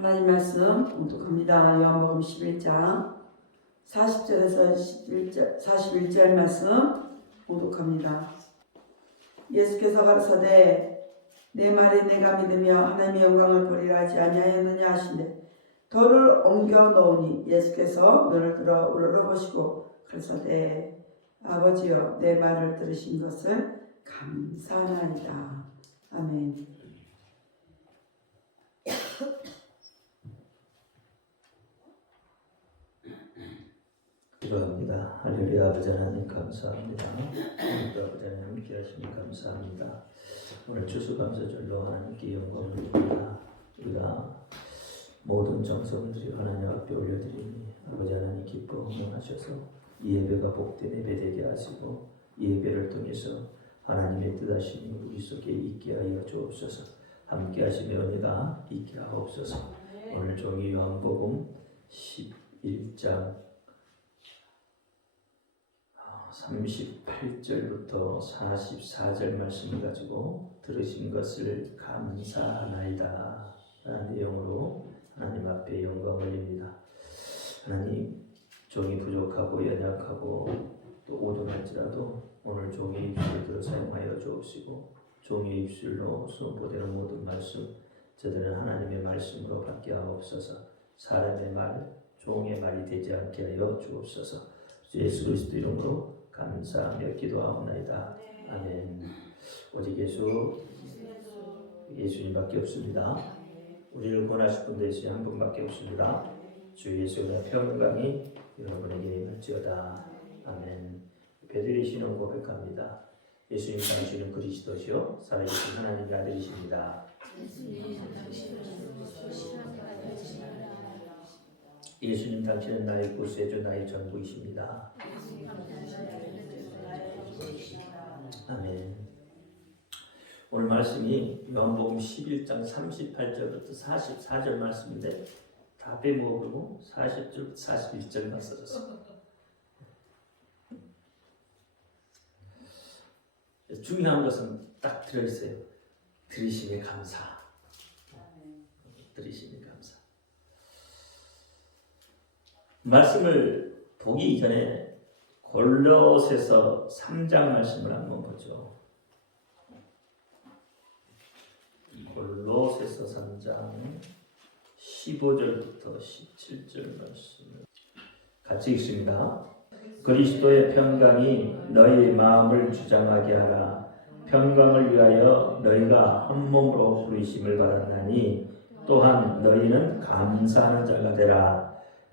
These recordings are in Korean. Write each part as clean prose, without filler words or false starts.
하나님 말씀 봉독합니다. 요한복음 11장 40절에서 41절 말씀 봉독합니다. 예수께서 가라사대 내 말에 내가 믿으며 하나님의 영광을 보리라 하지 아니하였느냐 하신대 돌을 옮겨 놓으니 예수께서 눈을 들어 우러러보시고 가라사대 아버지여 내 말을 들으신 것을 감사하나이다. 아멘. 기도합니다. 할렐루야. 아버지 하나님 감사합니다. 오늘도 아버지 하나님 귀하시니 감사합니다. 오늘 추수감사절로 하나님께 영광을 드립니다. 우리가 모든 정성을 들여 하나님 앞에 올려드리니 아버지 하나님 기뻐 흥명하셔서 이 예배가 복된 예배 되게 하시고 이 예배를 통해서 하나님의 뜻하심이 우리 속에 있게 하여 주옵소서. 함께 하시며 은혜가 있게 하옵소서. 오늘 종이 요한복음 11장 38절부터 44절 말씀을 가지고 들으신 것을 감사하나이다 라는 내용으로 하나님 앞에 영광을 올립니다. 하나님, 종이 부족하고 연약하고 또 오둔할지라도 오늘 종의 입술을 들어 사용하여 주옵시고 종의 입술로 선포되는 모든 말씀 저들은 하나님의 말씀으로 받게 하옵소서. 사람의 말, 종의 말이 되지 않게 하여 주옵소서. 예수 그리스도 이름으로 감사하며 기도하옵나이다. 아멘. 오직 예수님밖에 없습니다. 우리를 권하실 분도 예수 한 분밖에 없습니다. 주 예수의 평강이 여러분에게 임할지어다. 아멘. 베드리 신앙 고백합니다. 예수님 당신은 그리스도시요 살아계신 하나님의 아들이십니다. 예수님 당신은 나의 구세주 나의 전부이십니다. 아멘. 오늘 말씀이 요한복음 11장 38절부터 44절 말씀인데 다 빼먹어버리고 40절부터 41절만 써졌어요. 중요한 것은 딱 들어있어요. 들으심에 감사. 들으심에 감사. 말씀을 보기 이전에 골로새서 3장 말씀을 한번 보죠. 골로새서 3장 15절부터 17절 말씀을 같이 읽습니다. 그리스도의 평강이 너희 마음을 주장하게 하라. 평강을 위하여 너희가 한 몸으로 부르심을 받았나니 또한 너희는 감사하는 자가 되라.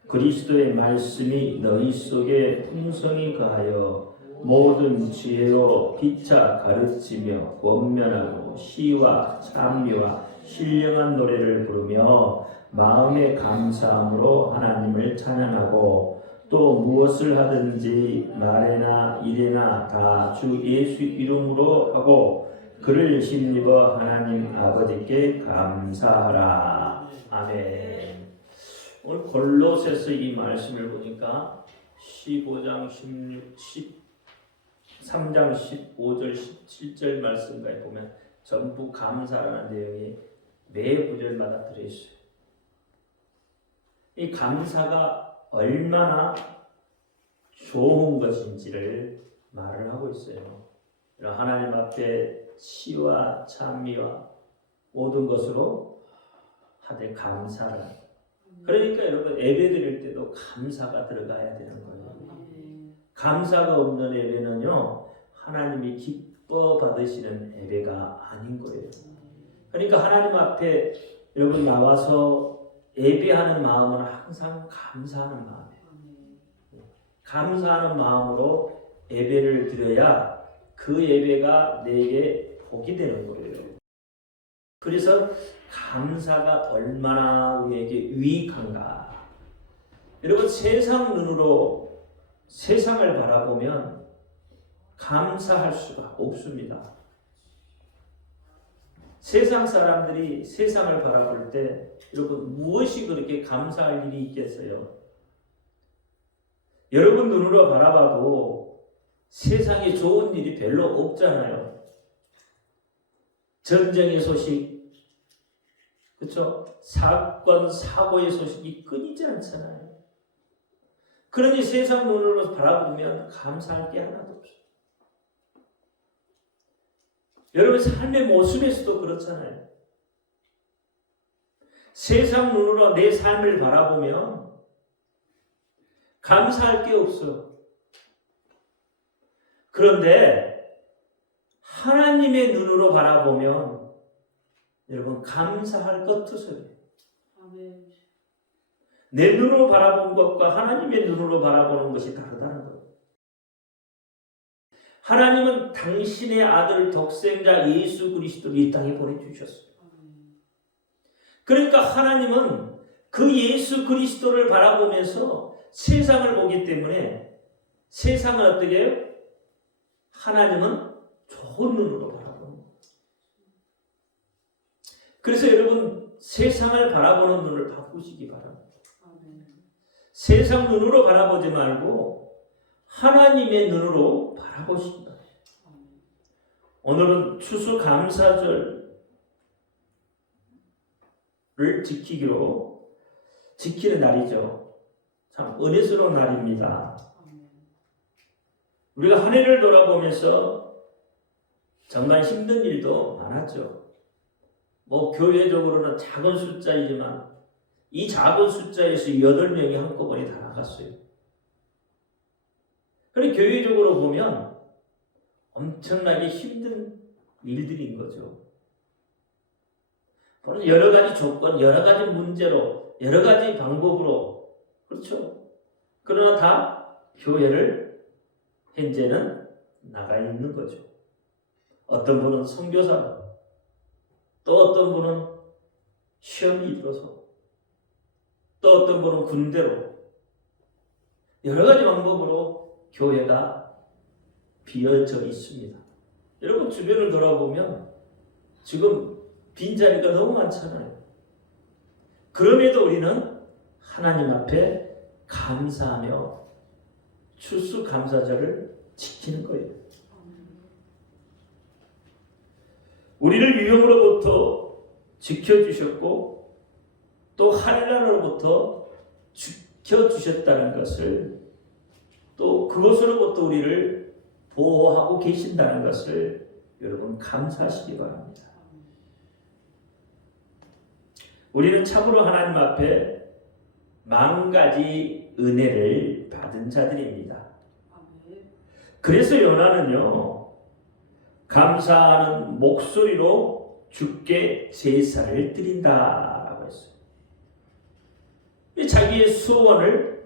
그리스도의 말씀이 너희 속에 풍성히 거하여 모든 지혜로 피차 가르치며 권면하고 시와 찬미와 신령한 노래를 부르며 마음의 감사함으로 하나님을 찬양하고 또 무엇을 하든지 말에나 일에나 다 주 예수 이름으로 하고 그를 힘입어 하나님 아버지께 감사하라. 아멘. 오늘 골로새서 이 말씀을 보니까 15장 13장 15절 17절 말씀까지 보면 전부 감사라는 내용이 매 구절마다 들어있어요. 이 감사가 얼마나 좋은 것인지를 말을 하고 있어요. 하나님 앞에 시와 찬미와 모든 것으로 하되 감사를. 그러니까 여러분 예배 드릴 때도 감사가 들어가야 되는 거예요. 감사가 없는 예배는요 하나님이 기뻐 받으시는 예배가 아닌 거예요. 그러니까 하나님 앞에 여러분 나와서 예배하는 마음은 항상 감사하는 마음이에요. 감사하는 마음으로 예배를 드려야 그 예배가 내게 복이 되는 거예요. 그래서 감사가 얼마나 우리에게 유익한가. 여러분 세상 눈으로 세상을 바라보면 감사할 수가 없습니다. 세상 사람들이 세상을 바라볼 때 여러분 무엇이 그렇게 감사할 일이 있겠어요? 여러분 눈으로 바라봐도 세상에 좋은 일이 별로 없잖아요. 전쟁의 소식, 그렇죠? 사건, 사고의 소식이 끊이지 않잖아요. 그러니 세상 눈으로 바라보면 감사할 게 하나도 없어요. 여러분 삶의 모습에서도 그렇잖아요. 세상 눈으로 내 삶을 바라보면 감사할 게 없어요. 그런데 하나님의 눈으로 바라보면 여러분 감사할 것 투성이에요. 아멘. 내 눈으로 바라본 것과 하나님의 눈으로 바라보는 것이 다르다는 거예요. 하나님은 당신의 아들 독생자 예수 그리스도를 이 땅에 보내주셨어요. 그러니까 하나님은 그 예수 그리스도를 바라보면서 세상을 보기 때문에 세상을 어떻게 해요? 하나님은 좋은 눈으로 바라보는 거예요. 그래서 여러분 세상을 바라보는 눈을 바꾸시기 바랍니다. 세상 눈으로 바라보지 말고 하나님의 눈으로 바라보십니다. 오늘은 추수감사절을 지키는 날이죠. 참 은혜스러운 날입니다. 우리가 한 해를 돌아보면서 정말 힘든 일도 많았죠. 교회적으로는 작은 숫자이지만 이 작은 숫자에서 8명이 한꺼번에 다 나갔어요. 그런데 교회적으로 보면 엄청나게 힘든 일들인 거죠. 여러 가지 조건, 여러 가지 문제로, 여러 가지 방법으로, 그렇죠. 그러나 다 교회를 현재는 나가 있는 거죠. 어떤 분은 선교사로, 또 어떤 분은 시험이 들어서, 또 어떤 분은 군대로, 여러 가지 방법으로 교회가 비어져 있습니다. 여러분 주변을 돌아보면 지금 빈자리가 너무 많잖아요. 그럼에도 우리는 하나님 앞에 감사하며 추수감사절을 지키는 거예요. 우리를 위험으로부터 지켜주셨고 또 환난으로부터 지켜주셨다는 것을, 또 그것으로부터 우리를 보호하고 계신다는 것을 여러분 감사하시기 바랍니다. 우리는 참으로 하나님 앞에 만 가지 은혜를 받은 자들입니다. 그래서 요나는요, 감사하는 목소리로 주께 제사를 드린다라고 했어요. 자기의 소원을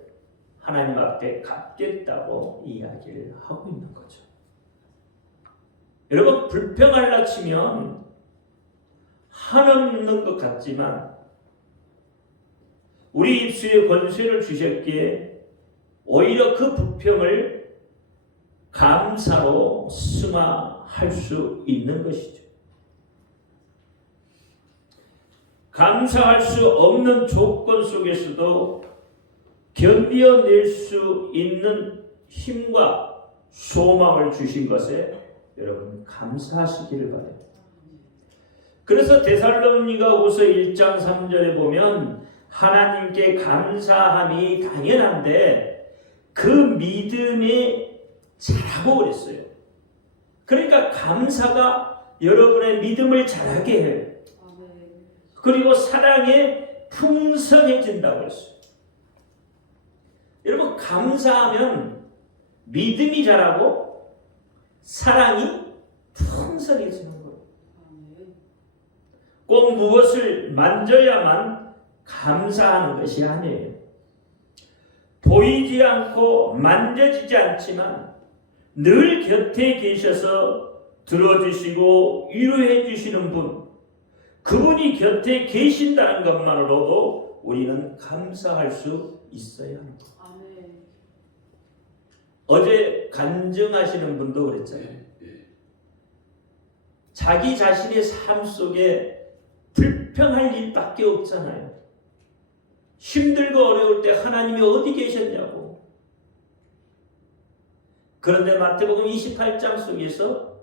하나님 앞에 갚겠다고 이야기를 하고 있는 거죠. 여러분 불평하려 치면 한없는 것 같지만 우리 입술에 권세를 주셨기에 오히려 그 불평을 감사로 승화할 수 있는 것이죠. 감사할 수 없는 조건 속에서도 견뎌낼 수 있는 힘과 소망을 주신 것에 여러분 감사하시기를 바랍니다. 그래서 데살로니가후서 1장 3절에 보면 하나님께 감사함이 당연한데 그 믿음이 자라고 그랬어요. 그러니까 감사가 여러분의 믿음을 자라게 해요. 그리고 사랑에 풍성해진다고 했어요. 여러분 감사하면 믿음이 자라고 사랑이 풍성해지는 거예요. 꼭 무엇을 만져야만 감사하는 것이 아니에요. 보이지 않고 만져지지 않지만 늘 곁에 계셔서 들어주시고 위로해 주시는 분, 그분이 곁에 계신다는 것만으로도 우리는 감사할 수 있어야 합니다. 어제 간증하시는 분도 그랬잖아요. 자기 자신의 삶 속에 불평할 일밖에 없잖아요. 힘들고 어려울 때 하나님이 어디 계셨냐고. 그런데 마태복음 28장 속에서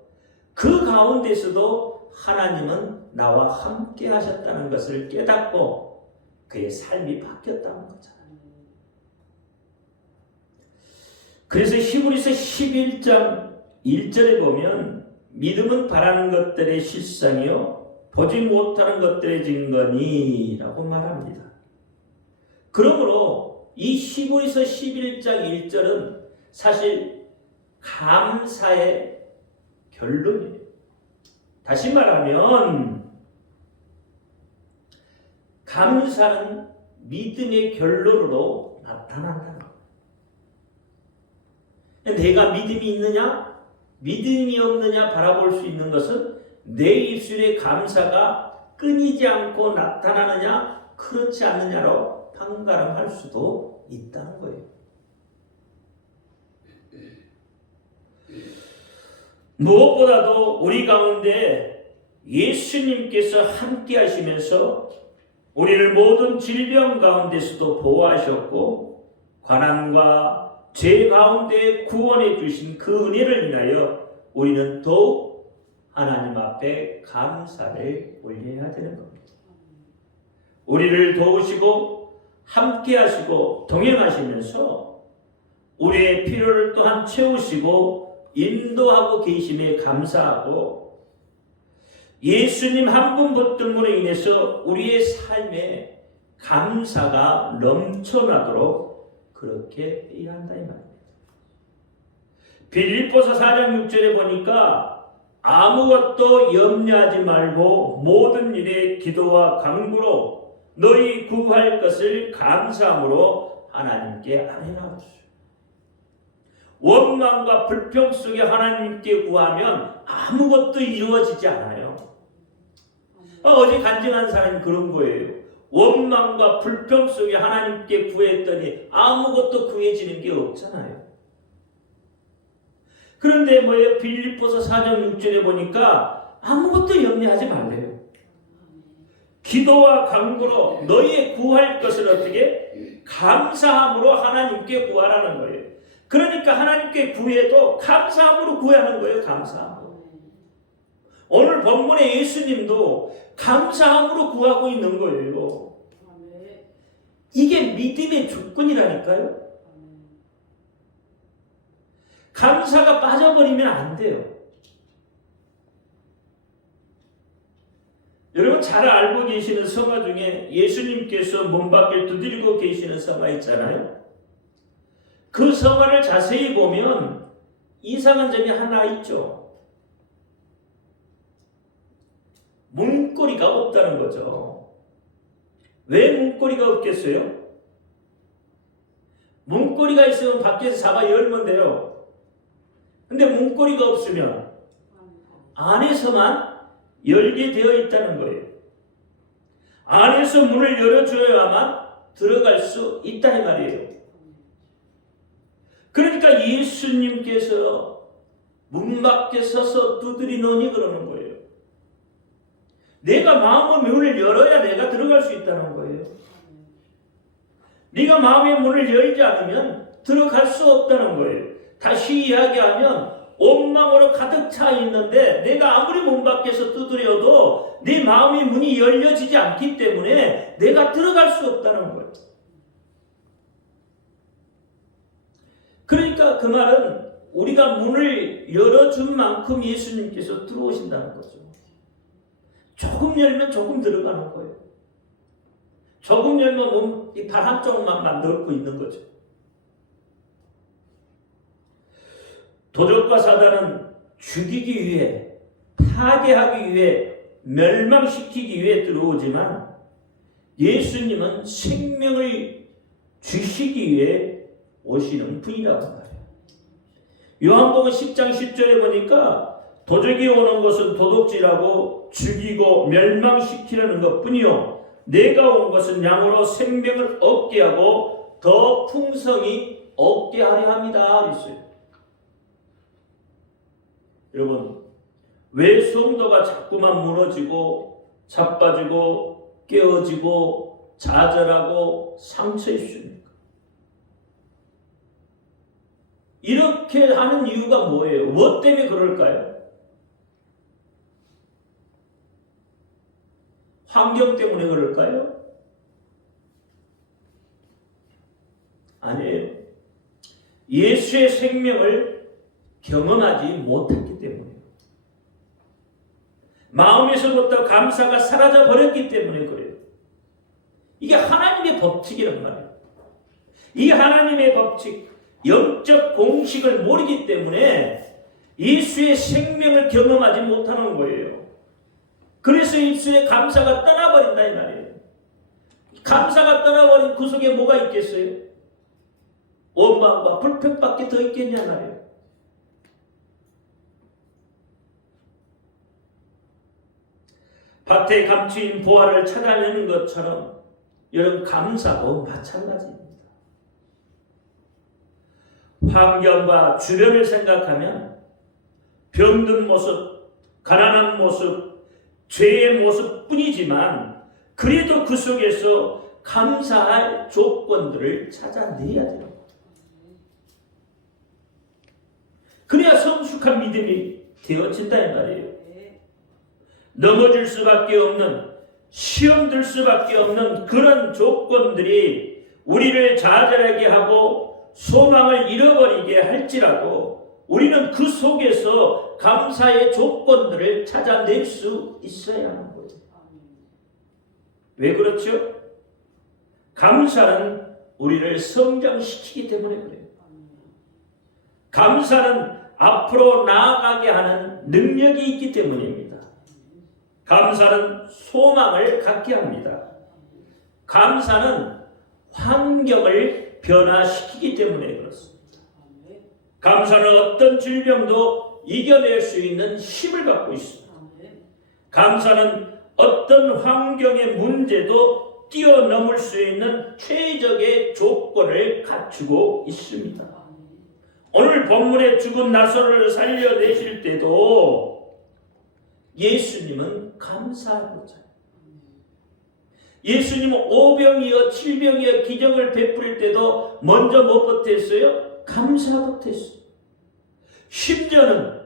그 가운데서도 하나님은 나와 함께 하셨다는 것을 깨닫고 그의 삶이 바뀌었다는 거잖아요. 그래서 히브리서 11장 1절에 보면 믿음은 바라는 것들의 실상이요 보지 못하는 것들의 증거니 라고 말합니다. 그러므로 이 히브리서 11장 1절은 사실 감사의 결론이에요. 다시 말하면 감사는 믿음의 결론으로 나타난다는 거예요. 내가 믿음이 있느냐 믿음이 없느냐 바라볼 수 있는 것은 내 입술의 감사가 끊이지 않고 나타나느냐 그렇지 않느냐로 판가름할 수도 있다는 거예요. 무엇보다도 우리 가운데 예수님께서 함께 하시면서 우리를 모든 질병 가운데서도 보호하셨고 고난과 죄 가운데 구원해 주신 그 은혜를 인하여 우리는 더욱 하나님 앞에 감사를 올려야 되는 겁니다. 우리를 도우시고 함께 하시고 동행하시면서 우리의 필요를 또한 채우시고 인도하고 계심에 감사하고 예수님 한 분 붙들므로 인해서 우리의 삶에 감사가 넘쳐나도록 그렇게 해야 한다 이 말입니다. 빌립보서 4장 6절에 보니까 아무것도 염려하지 말고 모든 일에 기도와 간구로 너희 구할 것을 감사함으로 하나님께 아뢰라. 원망과 불평 속에 하나님께 구하면 아무것도 이루어지지 않아요. 어제 간증한 사람이 그런 거예요. 원망과 불평 속에 하나님께 구했더니 아무것도 구해지는 게 없잖아요. 그런데 뭐예요? 빌립보서 4장 6절에 보니까 아무것도 염려하지 말래요. 기도와 간구로 너희의 구할 것을 어떻게? 감사함으로 하나님께 구하라는 거예요. 그러니까 하나님께 구해도 감사함으로 구해야 하는 거예요. 감사함으로. 오늘 본문의 예수님도 감사함으로 구하고 있는 거예요. 이게 믿음의 조건이라니까요. 감사가 빠져버리면 안 돼요. 여러분 잘 알고 계시는 성화 중에 예수님께서 문 밖에 두드리고 계시는 성화 있잖아요. 그 성화를 자세히 보면 이상한 점이 하나 있죠. 문고리가 없다는 거죠. 왜 문고리가 없겠어요? 문고리가 있으면 밖에서 잡아 열면 돼요. 근데 문고리가 없으면 안에서만 열게 되어 있다는 거예요. 안에서 문을 열어줘야만 들어갈 수 있다 이 말이에요. 그러니까 예수님께서 문 밖에 서서 두드리노니 그러는 거예요. 내가 마음의 문을 열어야 내가 들어갈 수 있다는 거예요. 네가 마음의 문을 열지 않으면 들어갈 수 없다는 거예요. 다시 이야기하면 원망으로 가득 차 있는데 내가 아무리 문 밖에서 두드려도 네 마음의 문이 열려지지 않기 때문에 내가 들어갈 수 없다는 거예요. 그러니까 그 말은 우리가 문을 열어준 만큼 예수님께서 들어오신다는 거죠. 조금 열면 조금 들어가는 거예요. 조금 열면 발 한쪽만 넣고 있는 거죠. 도적과 사단은 죽이기 위해, 파괴하기 위해, 멸망시키기 위해 들어오지만 예수님은 생명을 주시기 위해 오시는 분이라고 말해요. 요한복음 10장 10절에 보니까 도적이 오는 것은 도둑질하고 죽이고 멸망시키려는 것뿐이요 내가 온 것은 양으로 생명을 얻게 하고 더 풍성히 얻게 하려 합니다. 그랬어요. 여러분, 왜 성도가 자꾸만 무너지고 자빠지고 깨어지고 좌절하고 상처 입습니까? 이렇게 하는 이유가 뭐예요? 무엇 때문에 그럴까요? 환경 때문에 그럴까요? 아니에요. 예수의 생명을 경험하지 못했기 때문에, 마음에서부터 감사가 사라져 버렸기 때문에 그래요. 이게 하나님의 법칙이란 말이에요. 이 하나님의 법칙, 영적 공식을 모르기 때문에 예수의 생명을 경험하지 못하는 거예요. 그래서 입술에 감사가 떠나버린다 이 말이에요. 감사가 떠나버린 그 속에 뭐가 있겠어요? 원망과 불평밖에 더 있겠냐 말이에요. 밭에 감추인 보화를 찾아내는 것처럼 여러분 감사도 마찬가지입니다. 환경과 주변을 생각하면 병든 모습, 가난한 모습, 죄의 모습뿐이지만 그래도 그 속에서 감사할 조건들을 찾아내야 돼요. 그래야 성숙한 믿음이 되어진다 이 말이에요. 넘어질 수밖에 없는, 시험 들 수밖에 없는 그런 조건들이 우리를 좌절하게 하고 소망을 잃어버리게 할지라도 우리는 그 속에서 감사의 조건들을 찾아낼 수 있어야 하는 거예요. 왜 그렇죠? 감사는 우리를 성장시키기 때문에 그래요. 감사는 앞으로 나아가게 하는 능력이 있기 때문입니다. 감사는 소망을 갖게 합니다. 감사는 환경을 변화시키기 때문에 그렇습니다. 감사는 어떤 질병도 이겨낼 수 있는 힘을 갖고 있습니다. 감사는 어떤 환경의 문제도 뛰어넘을 수 있는 최적의 조건을 갖추고 있습니다. 오늘 본문에 죽은 나사로를 살려내실 때도 예수님은 감사하고자, 예수님은 오병이어 칠병이어 기적을 베풀 때도 먼저 못 버텼어요? 감사 버텼어요. 심지어는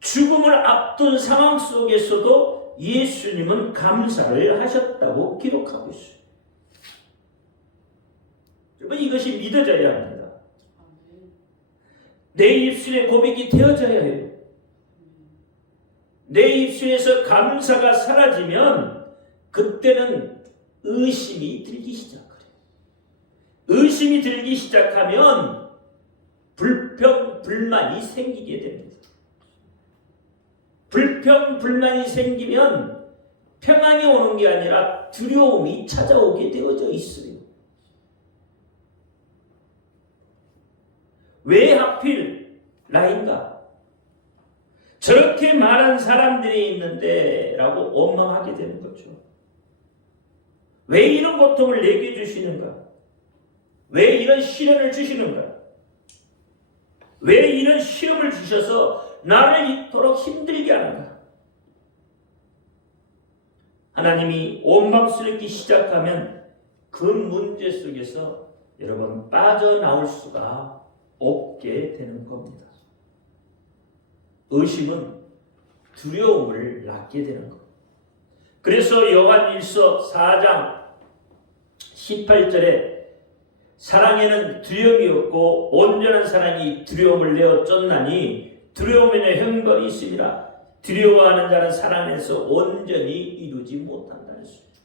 죽음을 앞둔 상황 속에서도 예수님은 감사를 하셨다고 기록하고 있어요. 여러분, 이것이 믿어져야 합니다. 내 입술에 고백이 되어져야 해요. 내 입술에서 감사가 사라지면 그때는 의심이 들기 시작해요. 의심이 들기 시작하면 불평, 불만이 생기게 됩니다. 불평, 불만이 생기면 평안이 오는 게 아니라 두려움이 찾아오게 되어져 있어요. 왜 하필 나인가? 저렇게 말한 사람들이 있는데 라고 원망하게 되는 거죠. 왜 이런 고통을 내게 주시는가? 왜 이런 시련을 주시는가? 왜 이런 시험을 주셔서 나를 이토록 힘들게 하는가? 하나님이 원망스럽기 시작하면 그 문제 속에서 여러분 빠져나올 수가 없게 되는 겁니다. 의심은 두려움을 낳게 되는 겁니다. 그래서 요한일서 4장 18절에 사랑에는 두려움이 없고 온전한 사랑이 두려움을 내어 쫓나니 두려움에는 형벌이 있으리라. 두려워하는 자는 사랑에서 온전히 이루지 못한다 했습니다.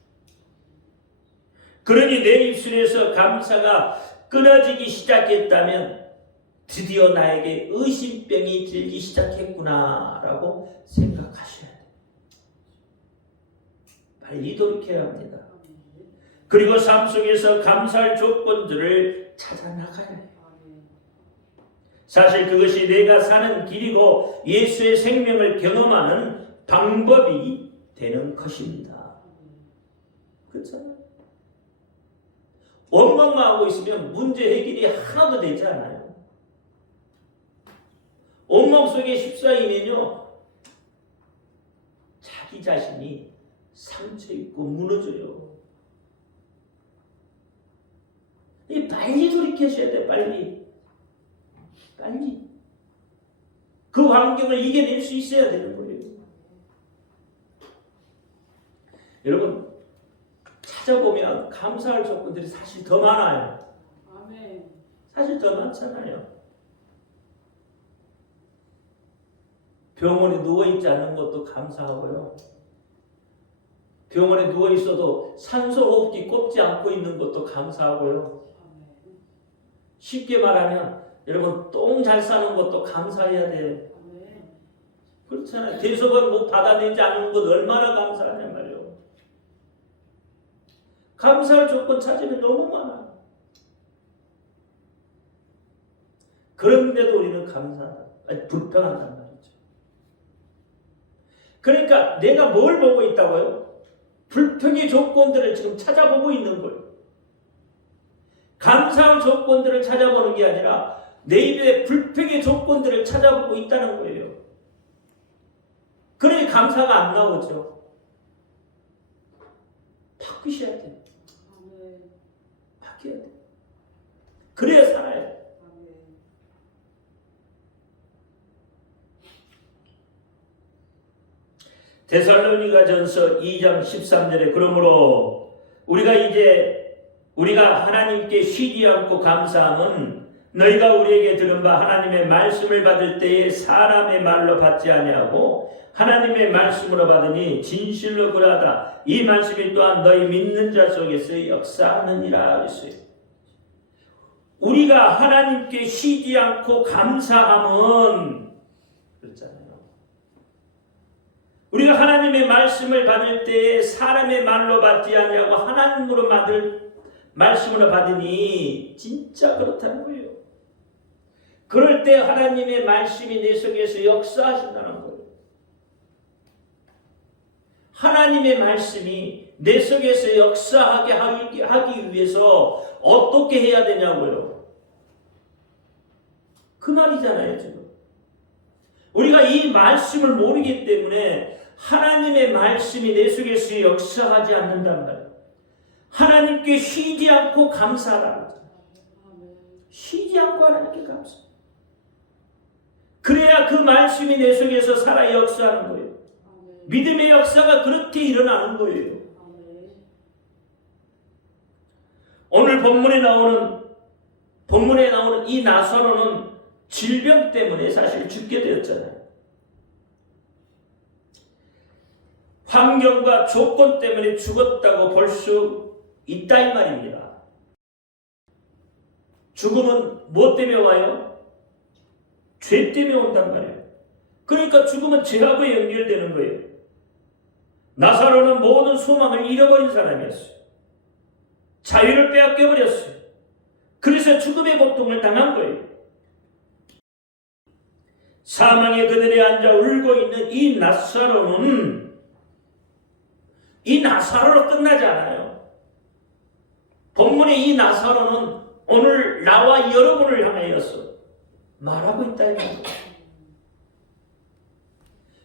그러니 내 입술에서 감사가 끊어지기 시작했다면 드디어 나에게 의심병이 들기 시작했구나라고 생각하셔야 돼요. 빨리 돌이켜야 합니다. 그리고 삶 속에서 감사할 조건들을 찾아 나가야 해요. 사실 그것이 내가 사는 길이고 예수의 생명을 경험하는 방법이 되는 것입니다. 그렇잖아요. 원망만 하고 있으면 문제 해결이 하나도 되지 않아요. 원망 속에 휩싸이면요, 자기 자신이 상처 입고 무너져요. 빨리 돌이켜셔야 돼, 빨리. 빨리. 그 환경을 이겨낼 수 있어야 되는 거예요. 여러분 찾아보면 감사할 조건들이 사실 더 많아요. 아멘. 사실 더 많잖아요. 병원에 누워있지 않는 것도 감사하고요. 병원에 누워있어도 산소호흡기 꼽지 않고 있는 것도 감사하고요. 아멘. 쉽게 말하면 여러분 똥 잘 싸는 것도 감사해야 돼요. 아멘. 그렇잖아요. 대소변 못 받아내지 않는 것 얼마나 감사하냔 말이에요. 감사할 조건 찾으면 너무 많아요. 그런데도 우리는 감사하다. 아니, 불평한단 말이죠. 그러니까 내가 뭘 보고 있다고요? 불평의 조건들을 지금 찾아보고 있는 거예요. 감사의 조건들을 찾아보는 게 아니라 내 입에 불평의 조건들을 찾아보고 있다는 거예요. 그러니 감사가 안 나오죠. 바꾸셔야 돼요. 아멘. 바뀌어야 돼요. 그래야 살아요. 아멘. 데살로니가전서 2장 13절에 그러므로 우리가 하나님께 쉬지 않고 감사함은 너희가 우리에게 들은 바 하나님의 말씀을 받을 때에 사람의 말로 받지 아니하고 하나님의 말씀으로 받으니 진실로 그러하다. 이 말씀이 또한 너희 믿는 자 속에서 역사하느니라 그랬어요. 우리가 하나님께 쉬지 않고 감사함은 그렇잖아요. 우리가 하나님의 말씀을 받을 때에 사람의 말로 받지 아니하고 하나님으로 말씀으로 받으니 진짜 그렇다는 거예요. 그럴 때 하나님의 말씀이 내 속에서 역사하신다는 거예요. 하나님의 말씀이 내 속에서 역사하게 하기 위해서 어떻게 해야 되냐고요. 그 말이잖아요, 지금. 우리가 이 말씀을 모르기 때문에 하나님의 말씀이 내 속에서 역사하지 않는단 말이에요. 하나님께 쉬지 않고 감사하라. 쉬지 않고 하나님께 감사. 그래야 그 말씀이 내 속에서 살아 역사하는 거예요. 믿음의 역사가 그렇게 일어나는 거예요. 오늘 본문에 나오는 이 나사로는 질병 때문에 사실 죽게 되었잖아요. 환경과 조건 때문에 죽었다고 볼 수 있다 이 말입니다. 죽음은 무엇 때문에 와요? 죄 때문에 온단 말이에요. 그러니까 죽음은 죄하고 연결되는 거예요. 나사로는 모든 소망을 잃어버린 사람이었어요. 자유를 빼앗겨버렸어요. 그래서 죽음의 고통을 당한 거예요. 사망의 그늘에 앉아 울고 있는 이 나사로로 끝나지 않아요. 본문의 이 나사로는 오늘 나와 여러분을 향하여서 말하고 있다.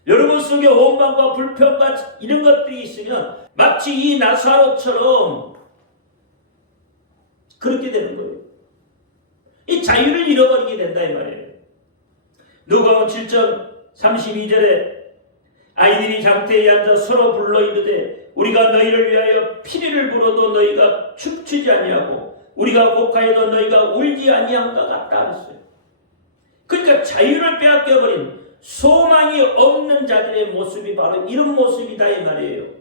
여러분 속에 원망과 불평과 이런 것들이 있으면 마치 이 나사로처럼 그렇게 되는 거예요. 이 자유를 잃어버리게 된다 이 말이에요. 누가복음 7장 32절에 아이들이 장태에 앉아 서로 불러 이르되 우리가 너희를 위하여 피리를 불어도 너희가 춤추지 아니하고 우리가 곡하여도 너희가 울지 아니한가 같다 그랬어요. 그러니까 자유를 빼앗겨버린 소망이 없는 자들의 모습이 바로 이런 모습이다 이 말이에요.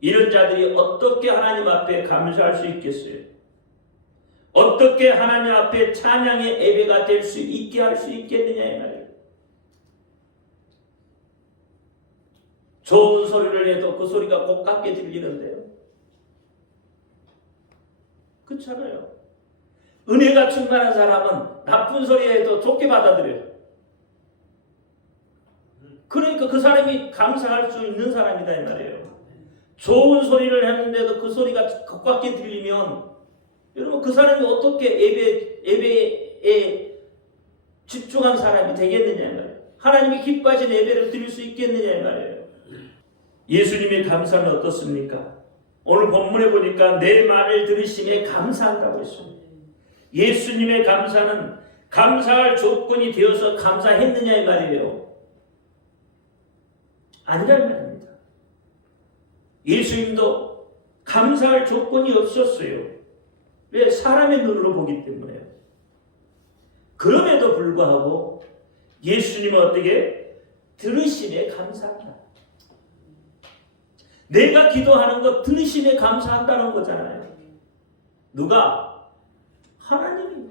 이런 자들이 어떻게 하나님 앞에 감사할 수 있겠어요? 어떻게 하나님 앞에 찬양의 예배가 될 수 있게 할 수 있겠느냐 이 말이에요. 좋은 소리를 해도 그 소리가 고깝게 들리는데요. 그렇잖아요. 은혜가 충만한 사람은 나쁜 소리 해도 좋게 받아들여요. 그러니까 그 사람이 감사할 수 있는 사람이다 이 말이에요. 좋은 소리를 했는데도 그 소리가 고깝게 들리면 여러분 그 사람이 어떻게 예배에 집중한 사람이 되겠느냐 이 말이에요. 하나님이 기뻐하신 예배를 드릴 수 있겠느냐 이 말이에요. 예수님의 감사는 어떻습니까? 오늘 본문에 보니까 내 말을 들으심에 감사한다고 했습니다. 예수님의 감사는 감사할 조건이 되어서 감사했느냐 이 말이에요. 아니란 말입니다. 예수님도 감사할 조건이 없었어요. 왜? 사람의 눈으로 보기 때문에요. 그럼에도 불구하고 예수님은 어떻게 들으심에 감사한다. 내가 기도하는 거 들으심에 감사한다는 거잖아요. 누가? 하나님이.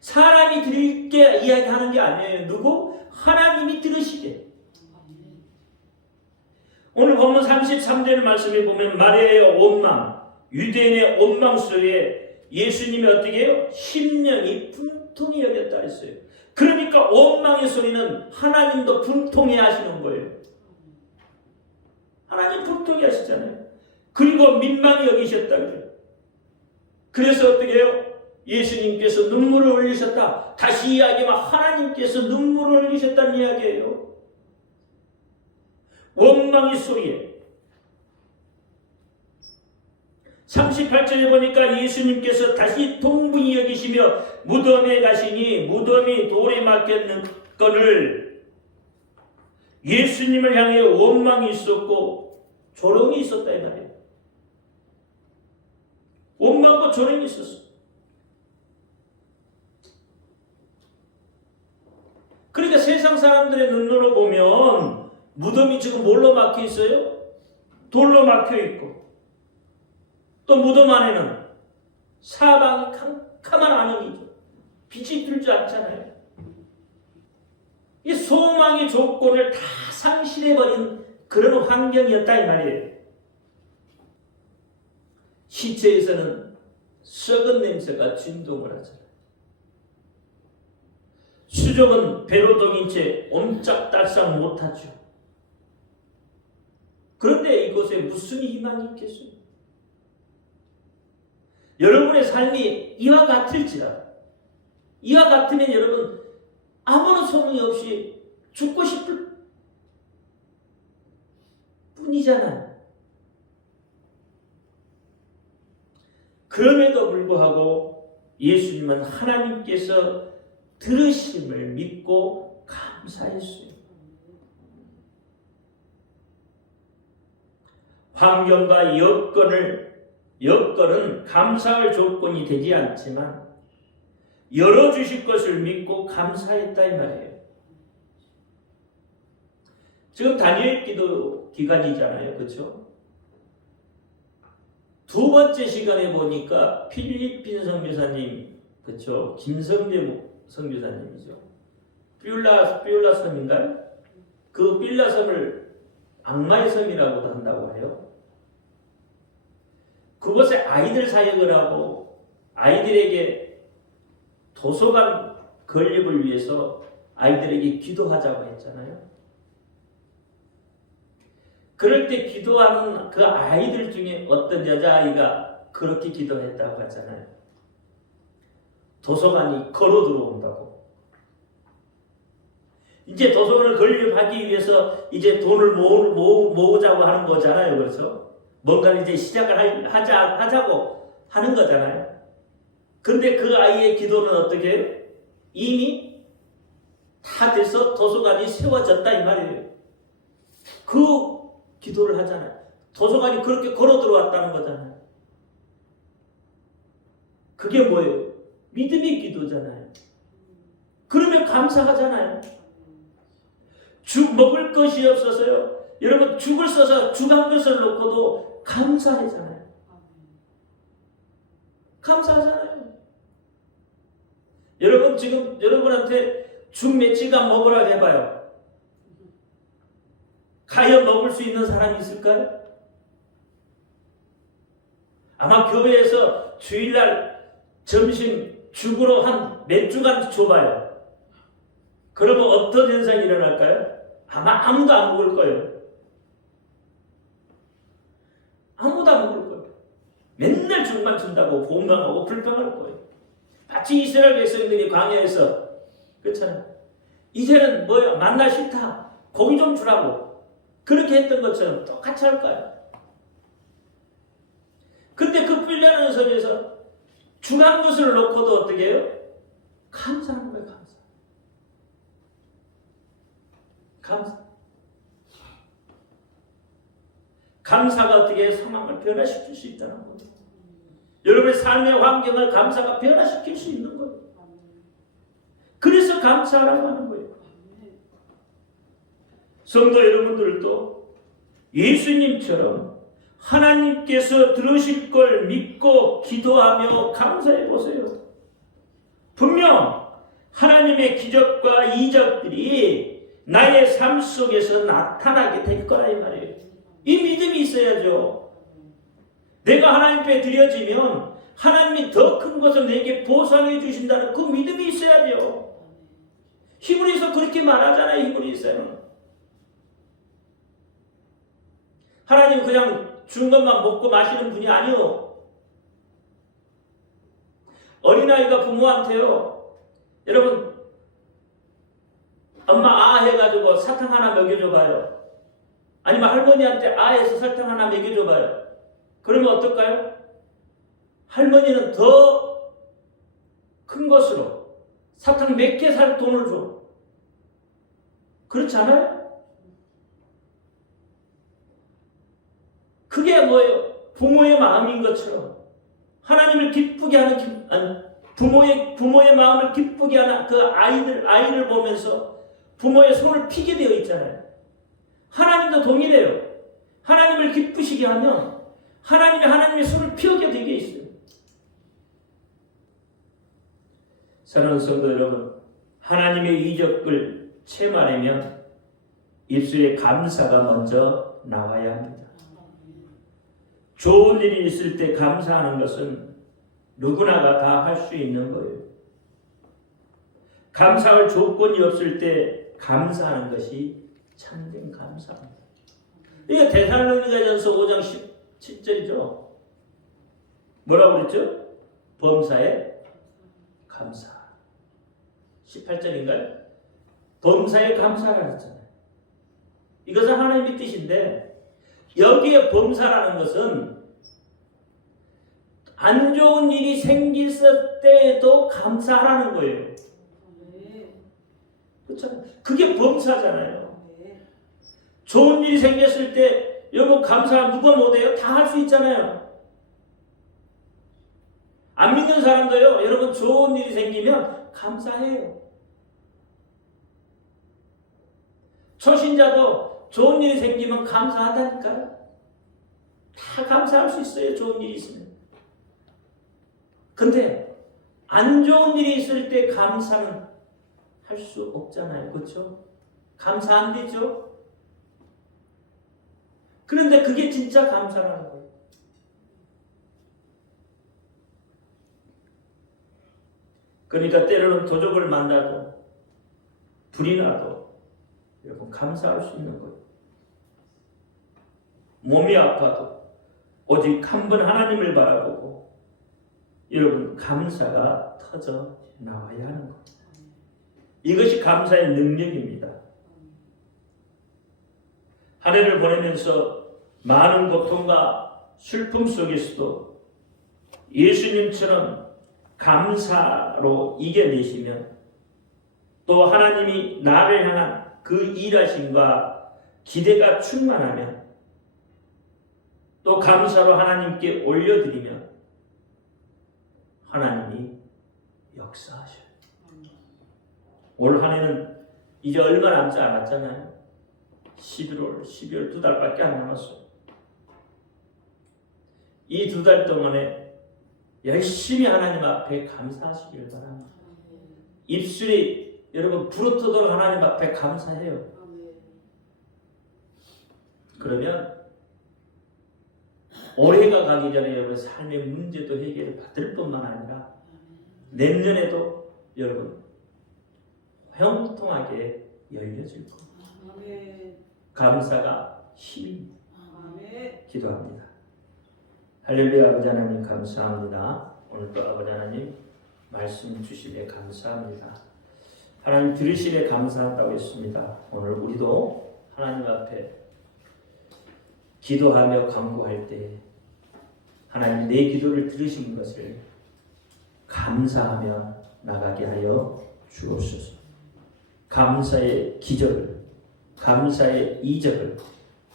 사람이 들을게 이야기하는 게 아니에요. 누구? 하나님이 들으시게. 오늘 본문 33절 말씀에 보면 마리아의 원망, 유대인의 원망 속에 예수님이 어떻게 해요? 심령이 분통히 여겼다 했어요. 그러니까 원망의 소리는 하나님도 분통해 하시는 거예요. 하나님 분통해 하시잖아요. 그리고 민망히 여기셨다 그래요. 그래서 어떻게 해요? 예수님께서 눈물을 흘리셨다. 다시 이야기하면 하나님께서 눈물을 흘리셨다는 이야기예요. 원망의 소리에 38절에 보니까 예수님께서 다시 동분히 여기시며 무덤에 가시니 무덤이 돌에 막혔는 거를 예수님을 향해 원망이 있었고 조롱이 있었다 이 말이에요. 원망과 조롱이 있었어. 그러니까 세상 사람들의 눈으로 보면 무덤이 지금 뭘로 막혀 있어요? 돌로 막혀 있고 또 무덤 안에는 사방이 캄캄한 안흥이죠. 빛이 들지 않잖아요. 이 소망의 조건을 다 상실해버린 그런 환경이었다 이 말이에요. 시체에서는 썩은 냄새가 진동을 하잖아요. 수족은 배로 동인 채 옴짝달싹 못하죠. 그런데 이곳에 무슨 희망이 있겠어요? 여러분의 삶이 이와 같을지라, 이와 같으면 여러분 아무런 소망이 없이 죽고 싶을 뿐이잖아요. 그럼에도 불구하고 예수님은 하나님께서 들으심을 믿고 감사했어요. 환경과 여건은 감사할 조건이 되지 않지만 열어주실 것을 믿고 감사했다 이 말이에요. 지금 다니엘 기도 기간이잖아요. 그렇죠? 두 번째 시간에 보니까 필리핀 선교사님, 그렇죠? 김성재 선교사님이죠. 삐울라 섬인가요? 그 삐울라 섬을 악마의 섬이라고도 한다고 해요. 그곳에 아이들 사역을 하고 아이들에게 도서관 건립을 위해서 아이들에게 기도하자고 했잖아요. 그럴 때 기도하는 그 아이들 중에 어떤 여자아이가 그렇게 기도했다고 하잖아요. 도서관이 걸어 들어온다고. 이제 도서관을 건립하기 위해서 이제 돈을 모으자고 하는 거잖아요. 그렇죠? 뭔가를 이제 시작을 하자고 하는 거잖아요. 근데 그 아이의 기도는 어떻게 해요? 이미 다 돼서 도서관이 세워졌다 이 말이에요. 그 기도를 하잖아요. 도서관이 그렇게 걸어 들어왔다는 거잖아요. 그게 뭐예요? 믿음의 기도잖아요. 그러면 감사하잖아요. 죽 먹을 것이 없어서요. 여러분 죽을 써서 죽 한 것을 놓고도 감사하잖아요. 감사하잖아요. 여러분 지금 여러분한테 죽 며칠간 먹으라고 해봐요. 과연 먹을 수 있는 사람이 있을까요? 아마 교회에서 주일날 점심 죽으로 한 몇 주간 줘봐요. 그러면 어떤 현상이 일어날까요? 아마 아무도 안 먹을 거예요. 아무도 안 먹을 거예요. 맨날 죽만 준다고 공감하고 불평할 거예요. 마치 이스라엘 백성들이 광야에서 그렇잖아요. 이제는 뭐야 만나 싫다. 고기 좀 주라고. 그렇게 했던 것처럼 똑같이 할 거예요. 근데 그 뿔려는 섬에서 중한 것을 놓고도 어떻게 해요? 감사하는 거예요. 감사. 감사가 어떻게 상황을 변화시킬 수 있다는 거예요. 여러분의 삶의 환경을 감사가 변화시킬 수 있는 거예요. 그래서 감사하라고 하는 거예요. 성도 여러분들도 예수님처럼 하나님께서 들으실 걸 믿고 기도하며 감사해 보세요. 분명 하나님의 기적과 이적들이 나의 삶 속에서 나타나게 될 거라 이 말이에요. 이 믿음이 있어야죠. 내가 하나님 앞에 드려지면 하나님이 더 큰 것을 내게 보상해 주신다는 그 믿음이 있어야죠. 히브리서 그렇게 말하잖아요. 히브리서는 하나님 그냥 준 것만 먹고 마시는 분이 아니요. 어린아이가 부모한테요, 여러분 엄마 아 해가지고 사탕 하나 먹여줘봐요. 아니면 할머니한테 아 해서 설탕 하나 먹여줘봐요. 그러면 어떨까요? 할머니는 더 큰 것으로 사탕 몇 개 살 돈을 줘. 그렇지 않아요? 그게 뭐예요? 부모의 마음인 것처럼 하나님을 기쁘게 하는 부모의 마음을 기쁘게 하는 그 아이를 보면서 부모의 손을 피게 되어 있잖아요. 하나님도 동일해요. 하나님을 기쁘시게 하면 하나님의 손을 피우게 되게 있어요. 사랑하는 성도 여러분, 하나님의 이적을 체험하려면 입술에 감사가 먼저 나와야 합니다. 좋은 일이 있을 때 감사하는 것은 누구나가 다 할 수 있는 거예요. 감사할 조건이 없을 때 감사하는 것이 참된 감사입니다. 이게 데살로니가전서 5장 17절이죠. 뭐라고 그랬죠? 범사에 감사. 18절인가요? 범사에 감사라 했잖아요. 이것은 하나님의 뜻인데 여기에 범사라는 것은 안 좋은 일이 생겼을 때에도 감사하라는 거예요. 그렇잖아요. 그게 범사잖아요. 좋은 일이 생겼을 때 여러분 감사하면 누가 못해요? 다 할 수 있잖아요. 안 믿는 사람도요, 여러분 좋은 일이 생기면 감사해요. 초신자도 좋은 일이 생기면 감사하다니까요. 다 감사할 수 있어요. 좋은 일이 있으면. 근데 안 좋은 일이 있을 때 감사는 할 수 없잖아요. 그렇죠? 감사 안 되죠? 그런데 그게 진짜 감사라는 거예요. 그러니까 때로는 도적을 만나도 불이 나도 여러분 감사할 수 있는 거예요. 몸이 아파도 오직 한 번 하나님을 바라보고 여러분 감사가 터져 나와야 하는 거예요. 이것이 감사의 능력입니다. 한 해를 보내면서 많은 고통과 슬픔 속에서도 예수님처럼 감사로 이겨내시면 또 하나님이 나를 향한 그 일하심과 기대가 충만하면 또 감사로 하나님께 올려드리면 하나님이 역사하셔요. 올 한 해는 이제 얼마 남지 않았잖아요. 11월, 12월 2달밖에 안 남았어요. 이 2달 동안에 열심히 하나님 앞에 감사하시기를 바랍니다. 입술이 여러분 부르터도록 하나님 앞에 감사해요. 그러면 올해가 가기 전에 여러분 삶의 문제도 해결을 받을 뿐만 아니라 내년에도 여러분 형통하게 열려질 겁니다. 감사가 힘입니다. 기도합니다. 할렐루야. 아버지 하나님 감사합니다. 오늘도 아버지 하나님 말씀 주시기에 감사합니다. 하나님 들으시기에 감사한다고 했습니다. 오늘 우리도 하나님 앞에 기도하며 간구할 때 하나님 내 기도를 들으신 것을 감사하며 나가게 하여 주옵소서. 감사의 기적을, 감사의 이적을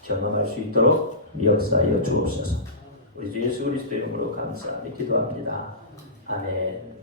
경험할 수 있도록 역사하여 주옵소서. 우리 주 예수 그리스도의 이름으로 감사하며 기도합니다. 아멘.